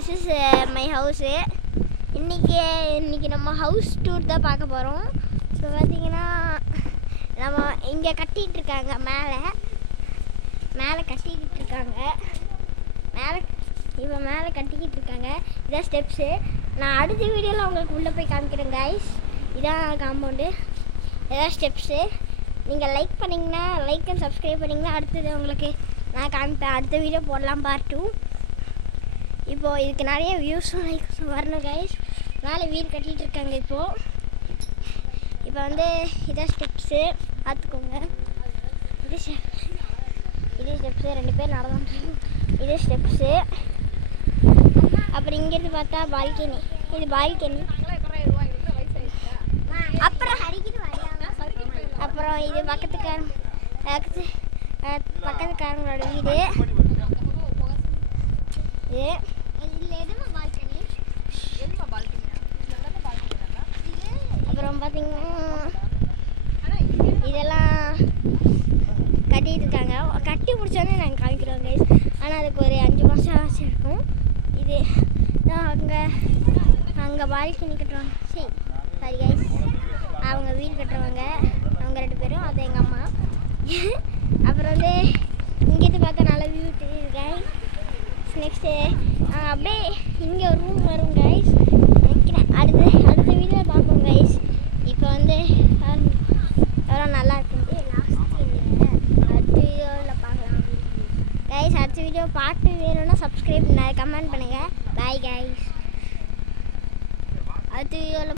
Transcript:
This is my house. இன்றைக்கி நம்ம house tour தான் பார்க்க போகிறோம். ஸோ பார்த்தீங்கன்னா நம்ம இங்கே கட்டிகிட்ருக்காங்க, மேலே கட்டிக்கிட்டு இருக்காங்க. மேலே கட்டிக்கிட்டு இருக்காங்க. இதான் ஸ்டெப்ஸு. நான் அடுத்த வீடியோவில் உங்களுக்கு உள்ளே போய் காமிக்கிறேன் கைஸ். இதான் காம்பவுண்டு, இதான் ஸ்டெப்ஸு. நீங்கள் லைக் பண்ணிங்கன்னா, லைக் அண்ட் சப்ஸ்கிரைப் பண்ணிங்கன்னா அடுத்தது உங்களுக்கு நான் காமிப்பேன். அடுத்த வீடியோ போடலாம், பார்ட் 2. இப்போது இதுக்கு நிறைய வியூஸும் லைக்ஸும் வரணும் கைஸ். மேலே வீடு கட்டிகிட்டு இருக்காங்க. இப்போ வந்து இதான் ஸ்டெப்ஸு, பார்த்துக்கோங்க. இது ஸ்டெப்ஸு, 2 பேர் நடந்துட்டு. இது ஸ்டெப்ஸு. அப்புறம் இங்கேருந்து பார்த்தா பால்கனி. இது பால்கனி. அப்புறம் இது பக்கத்துக்காரங்களோட வீடு. அப்புறம் பார்த்தீங்கன்னா இதெல்லாம் கட்டிகிட்டு இருக்காங்க. கட்டி முடிச்சோன்னே நாங்கள் காமிக்கிறோம் கைஸ். ஆனால் அதுக்கு ஒரு 5 மாதம் ஆச்சு இருக்கும். இது அங்கே பால்கனி கட்டுவாங்க. சரி கைஸ், அவங்க வீடு கட்டுறவங்க, அவங்க 2 பேரும், அது எங்கள் அம்மா. அப்புறம் வந்து இங்கேருந்து பார்த்தா நல்லா வியூ தெரியுது கைஸ். நெக்ஸ்ட்டு அப்படியே இங்கே ஒரு ரூம் வரும் கைஸ். நினைக்கிறேன் அடுத்த வீடியோ பார்ப்போம் கைஸ். இப்போ வந்து எவ்வளோ நல்லா இருக்குது. அடுத்த வீடியோவில் பார்க்கலாம் கைஸ். அடுத்த வீடியோ பார்த்து வேணும்னா சப்ஸ்கிரைப் கமெண்ட் பண்ணுங்கள். Bye guys. அடுத்த வீடியோவில்